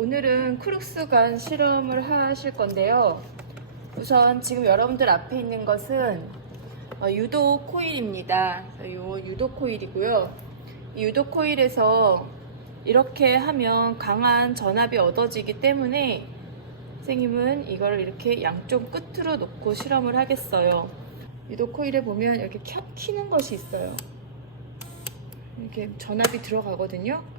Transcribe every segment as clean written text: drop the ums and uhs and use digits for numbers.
오늘은 크룩스관 실험을 하실 건데요. 우선 지금 여러분들 앞에 있는 것은 유도 코일입니다. 이 유도 코일이고요. 이 유도 코일에서 이렇게 하면 강한 전압이 얻어지기 때문에 선생님은 이걸 이렇게 양쪽 끝으로 놓고 실험을 하겠어요. 유도 코일에 보면 이렇게 키는 것이 있어요. 이렇게 전압이 들어가거든요.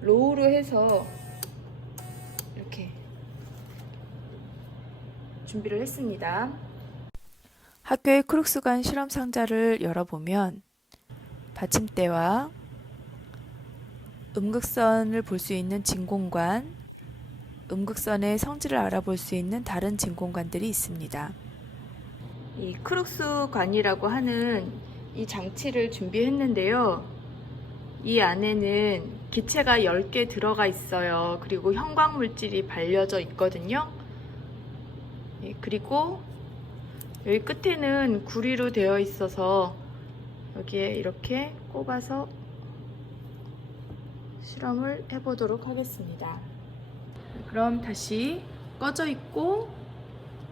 로우로 해서 이렇게 준비를 했습니다. 학교의 크룩스관 실험 상자를 열어보면 받침대와 음극선을 볼 수 있는 진공관, 음극선의 성질을 알아볼 수 있는 다른 진공관들이 있습니다. 이 크룩스관이라고 하는 이 장치를 준비했는데요. 이 안에는 기체가 10개 들어가 있어요. 그리고 형광물질이 발려져 있거든요. 그리고 여기 끝에는 구리로 되어 있어서 여기에 이렇게 꼽아서 실험을 해보도록 하겠습니다. 그럼 다시 꺼져 있고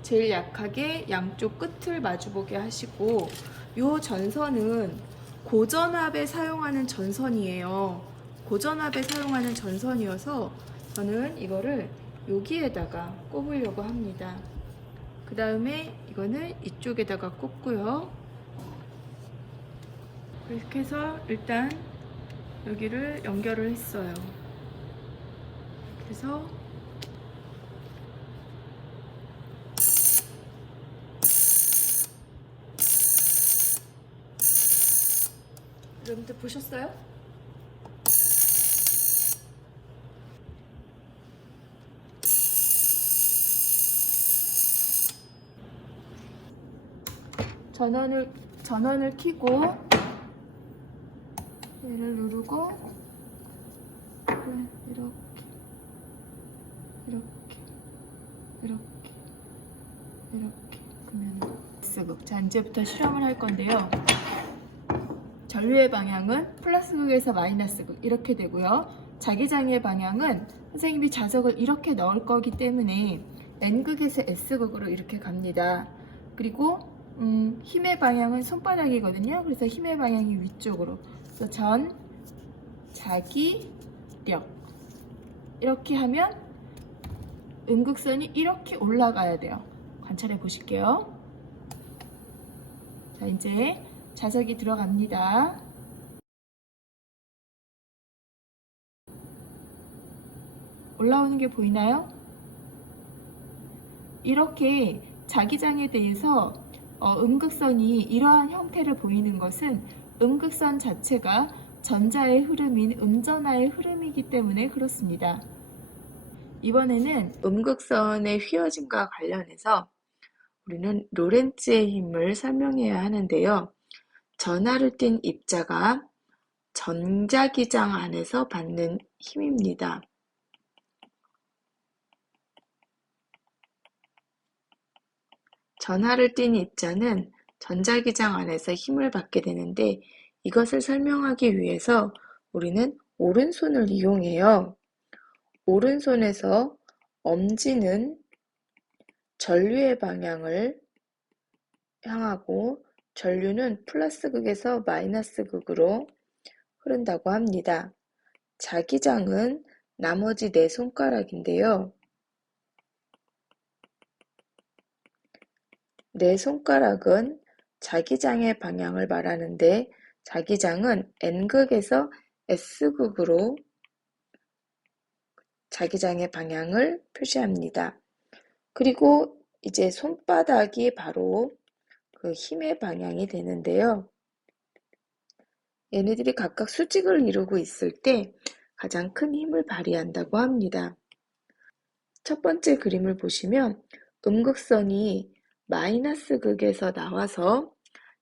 제일 약하게 양쪽 끝을 마주보게 하시고, 이 전선은 고전압에 사용하는 전선이에요. 고전압에 사용하는 전선이어서 저는 이거를 여기에다가 꼽으려고 합니다. 그 다음에 이거는 이쪽에다가 꼽고요. 이렇게 해서 일단 여기를 연결을 했어요. 그래서 여러분들 보셨어요? 전원을 켜고 얘를 누르고 이렇게 그러면 쓰고. 자, 이제부터 실험을 할 건데요. 전류의 방향은 플러스 극에서 마이너스 극 이렇게 되고요. 자기장의 방향은 선생님이 자석을 이렇게 넣을 거기 때문에 N극에서 S극으로 이렇게 갑니다. 그리고 힘의 방향은 손바닥이거든요. 그래서 힘의 방향이 위쪽으로. 그래서 전, 자기, 력 이렇게 하면 음극선이 이렇게 올라가야 돼요. 관찰해 보실게요. 자, 이제 자석이 들어갑니다. 올라오는 게 보이나요? 이렇게 자기장에 대해서 음극선이 이러한 형태를 보이는 것은 음극선 자체가 전자의 흐름인 음전하의 흐름이기 때문에 그렇습니다. 이번에는 음극선의 휘어짐과 관련해서 우리는 로렌츠의 힘을 설명해야 하는데요. 전하를 띤 입자가 전자기장 안에서 받는 힘입니다. 전하를 띤 입자는 전자기장 안에서 힘을 받게 되는데, 이것을 설명하기 위해서 우리는 오른손을 이용해요. 오른손에서 엄지는 전류의 방향을 향하고 전류는 플러스 극에서 마이너스 극으로 흐른다고 합니다. 자기장은 나머지 네 손가락인데요. 네 손가락은 자기장의 방향을 말하는데, 자기장은 N극에서 S극으로 자기장의 방향을 표시합니다. 그리고 이제 손바닥이 바로 그 힘의 방향이 되는데요. 얘네들이 각각 수직을 이루고 있을 때 가장 큰 힘을 발휘한다고 합니다. 첫 번째 그림을 보시면 음극선이 마이너스 극에서 나와서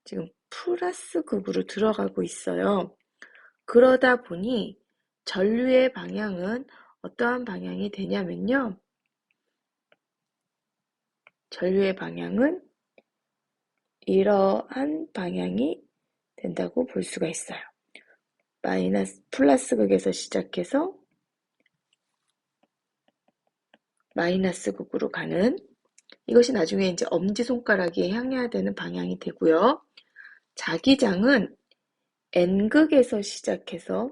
지금 플러스 극으로 들어가고 있어요. 그러다 보니 전류의 방향은 어떠한 방향이 되냐면요. 전류의 방향은 이러한 방향이 된다고 볼 수가 있어요. 마이너스 플러스 극에서 시작해서 마이너스 극으로 가는, 이것이 나중에 이제 엄지손가락이 향해야 되는 방향이 되고요. 자기장은 N극에서 시작해서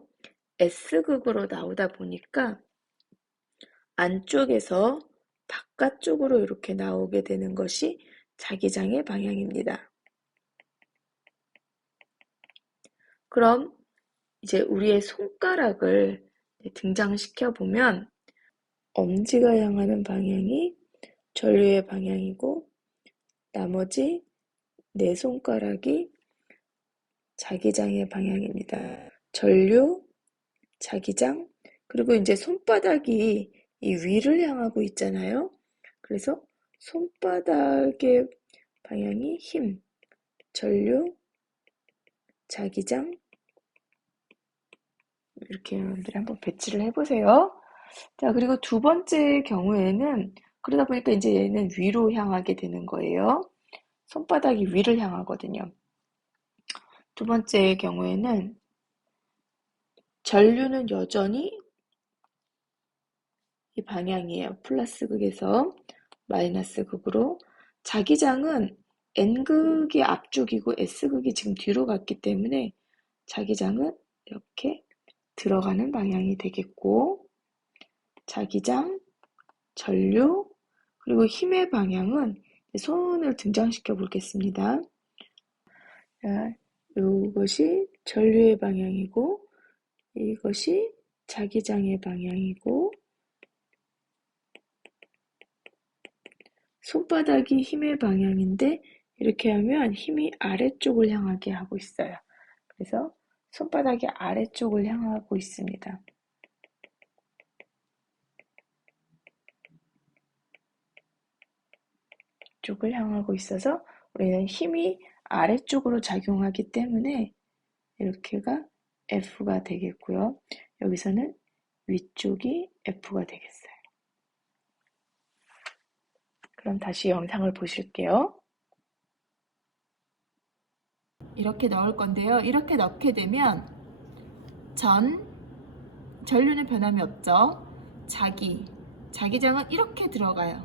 S극으로 나오다 보니까 안쪽에서 바깥쪽으로 이렇게 나오게 되는 것이 자기장의 방향입니다. 그럼 이제 우리의 손가락을 등장시켜 보면 엄지가 향하는 방향이 전류의 방향이고 나머지 네 손가락이 자기장의 방향입니다. 전류, 자기장, 그리고 이제 손바닥이 이 위를 향하고 있잖아요. 그래서 손바닥의 방향이 힘, 전류, 자기장, 이렇게 여러분들이 한번 배치를 해보세요. 자, 그리고 두 번째 경우에는 그러다 보니까 이제 얘는 위로 향하게 되는 거예요. 손바닥이 위를 향하거든요. 두 번째 경우에는 전류는 여전히 이 방향이에요. 플러스 극에서 마이너스 극으로. 자기장은 N극이 앞쪽이고 S극이 지금 뒤로 갔기 때문에 자기장은 이렇게 들어가는 방향이 되겠고, 자기장, 전류, 그리고 힘의 방향은 손을 등장시켜 보겠습니다. 자, 이것이 전류의 방향이고 이것이 자기장의 방향이고 손바닥이 힘의 방향인데 이렇게 하면 힘이 아래쪽을 향하게 하고 있어요. 그래서 손바닥이 아래쪽을 향하고 있습니다. 쪽을 향하고 있어서 우리는 힘이 아래쪽으로 작용하기 때문에 이렇게가 F가 되겠고요. 여기서는 위쪽이 F가 되겠어요. 그럼 다시 영상을 보실게요. 이렇게 넣을 건데요. 이렇게 넣게 되면 전류는 변함이 없죠. 자기장은 이렇게 들어가요.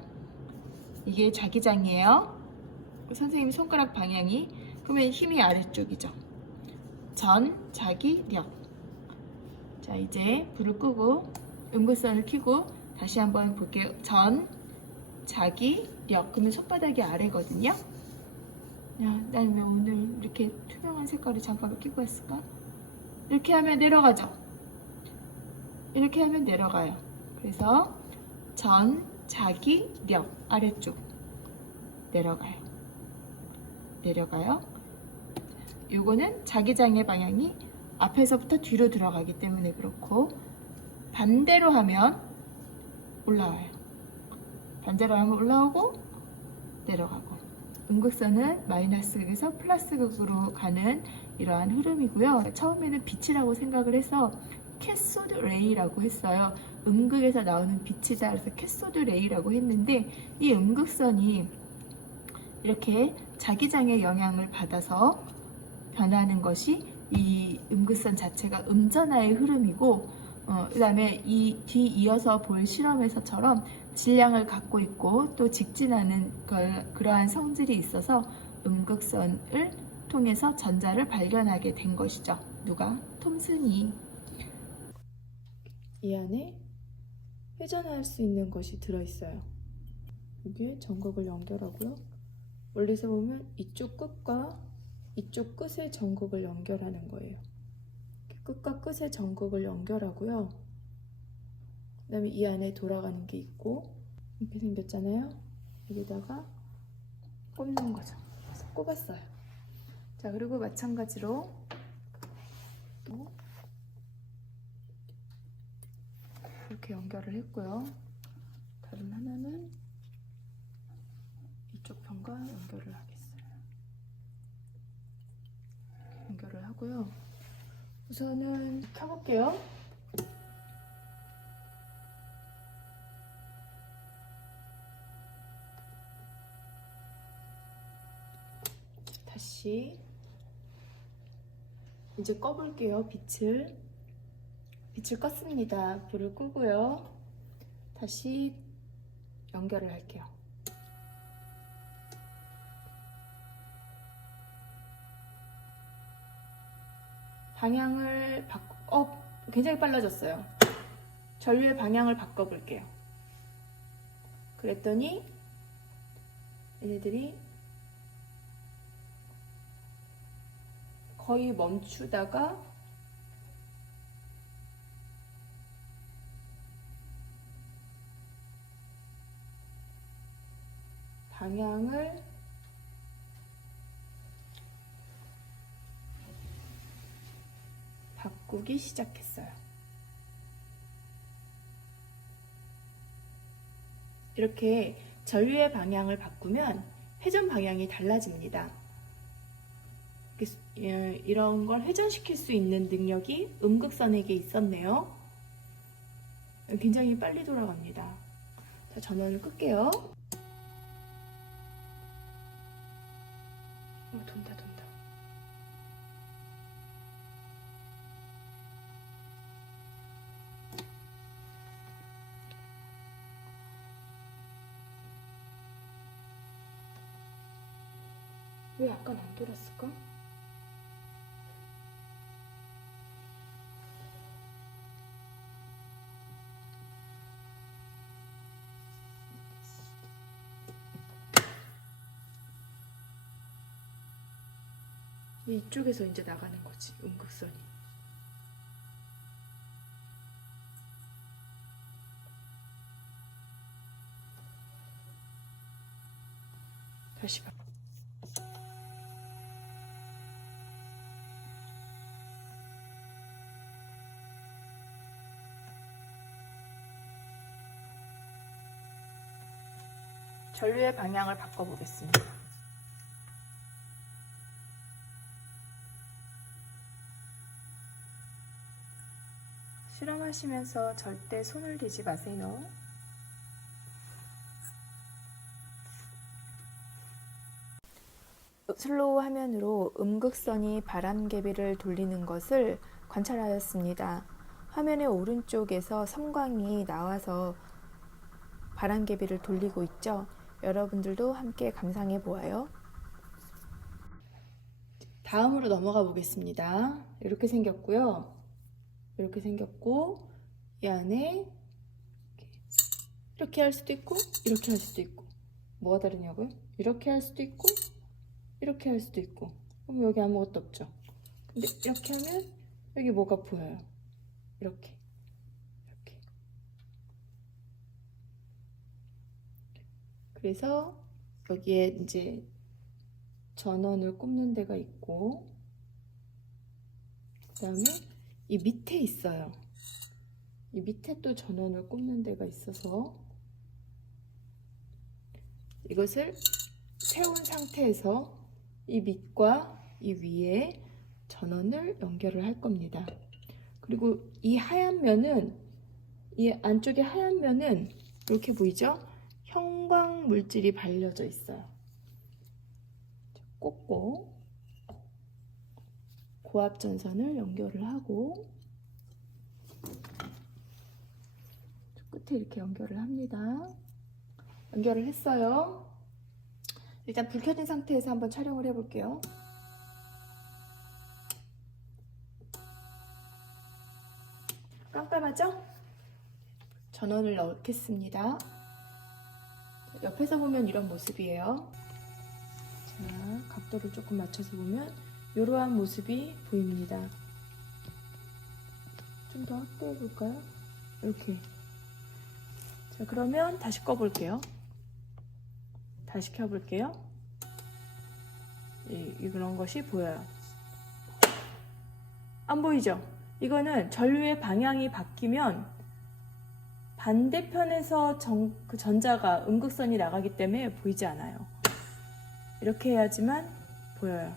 이게 자기장이에요. 선생님 손가락 방향이, 그러면 힘이 아래쪽이죠. 자기, 력. 자, 이제 불을 끄고 음극선을 켜고 다시 한번 볼게요. 자기, 력. 그러면 손바닥이 아래거든요. 야, 난 왜 오늘 이렇게 투명한 색깔의 장갑을 끼고 왔을까? 이렇게 하면 내려가죠. 이렇게 하면 내려가요. 그래서 자기, 력. 아래쪽. 내려가요. 요거는 자기장의 방향이 앞에서부터 뒤로 들어가기 때문에 그렇고, 반대로 하면 올라와요. 반대로 하면 올라오고 내려가고. 음극선은 마이너스 극에서 플러스 극으로 가는 이러한 흐름이고요. 처음에는 빛이라고 생각을 해서 캐소드 레이라고 했어요. 음극에서 나오는 빛이다. 그래서 캐소드 레이라고 했는데 이 음극선이 이렇게 자기장의 영향을 받아서 변하는 것이 이 음극선 자체가 음전하의 흐름이고, 그 다음에 이 뒤이어서 볼 실험에서처럼 질량을 갖고 있고 또 직진하는 그러한 성질이 있어서 음극선을 통해서 전자를 발견하게 된 것이죠. 누가? 톰슨이. 이 안에 회전할 수 있는 것이 들어있어요. 여기에 전극을 연결하고요. 멀리서 보면 이쪽 끝과 이쪽 끝의 전극을 연결하는 거예요. 끝과 끝의 전극을 연결하고요. 그 다음에 이 안에 돌아가는 게 있고 이렇게 생겼잖아요. 여기다가 꼽는 거죠. 그래서 꼽았어요. 자, 그리고 마찬가지로 이렇게 연결을 했고요. 다른 하나는 이쪽 편과 연결을 하겠어요. 연결을 하고요. 우선은 켜볼게요. 다시 이제 꺼볼게요. 빛을 껐습니다. 불을 끄고요. 다시 연결을 할게요. 방향을 굉장히 빨라졌어요. 전류의 방향을 바꿔볼게요. 그랬더니 얘네들이 거의 멈추다가 방향을 바꾸기 시작했어요. 이렇게 전류의 방향을 바꾸면 회전 방향이 달라집니다. 이런 걸 회전시킬 수 있는 능력이 음극선에게 있었네요. 굉장히 빨리 돌아갑니다. 자, 전원을 끌게요. 돈다. 왜 아까 안 돌았을까? 이쪽에서 이제 나가는 거지, 음극선이. 다시 봐. 전류의 방향을 바꿔보겠습니다. 실험하시면서 절대 손을 대지 마세요. 슬로우 화면으로 음극선이 바람개비를 돌리는 것을 관찰하였습니다. 화면의 오른쪽에서 섬광이 나와서 바람개비를 돌리고 있죠. 여러분들도 함께 감상해 보아요. 다음으로 넘어가 보겠습니다. 이렇게 생겼고요. 이렇게 생겼고, 이 안에 이렇게 할 수도 있고 이렇게 할 수도 있고. 뭐가 다르냐고요? 이렇게 할 수도 있고 이렇게 할 수도 있고. 그럼 여기 아무것도 없죠. 근데 이렇게 하면 여기 뭐가 보여요. 이렇게. 그래서 여기에 이제 전원을 꼽는 데가 있고, 그 다음에 이 밑에 있어요. 이 밑에 또 전원을 꼽는 데가 있어서 이것을 세운 상태에서 이 밑과 이 위에 전원을 연결을 할 겁니다. 그리고 이 하얀 면은, 이 안쪽에 하얀 면은 이렇게 보이죠? 형광 물질이 발려져 있어요. 꽂고 고압 전선을 연결을 하고 끝에 이렇게 연결을 합니다. 연결을 했어요. 일단 불 켜진 상태에서 한번 촬영을 해볼게요. 깜깜하죠? 전원을 넣겠습니다. 옆에서 보면 이런 모습이에요. 자, 각도를 조금 맞춰서 보면 이러한 모습이 보입니다. 좀 더 확대해 볼까요? 이렇게. 자, 그러면 다시 꺼볼게요. 다시 켜볼게요. 이런 것이 보여요. 안 보이죠? 이거는 전류의 방향이 바뀌면 반대편에서 그 전자가 음극선이 나가기 때문에 보이지 않아요. 이렇게 해야지만 보여요.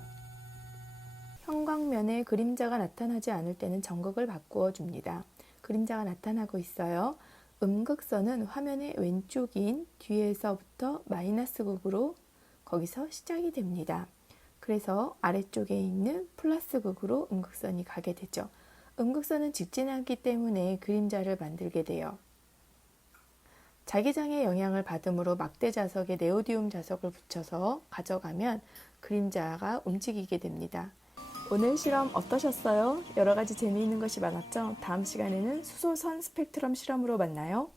형광면에 그림자가 나타나지 않을 때는 전극을 바꾸어 줍니다. 그림자가 나타나고 있어요. 음극선은 화면의 왼쪽인 뒤에서부터 마이너스 극으로 거기서 시작이 됩니다. 그래서 아래쪽에 있는 플러스 극으로 음극선이 가게 되죠. 음극선은 직진하기 때문에 그림자를 만들게 돼요. 자기장의 영향을 받음으로 막대 자석에 네오디움 자석을 붙여서 가져가면 그림자가 움직이게 됩니다. 오늘 실험 어떠셨어요? 여러 가지 재미있는 것이 많았죠? 다음 시간에는 수소선 스펙트럼 실험으로 만나요.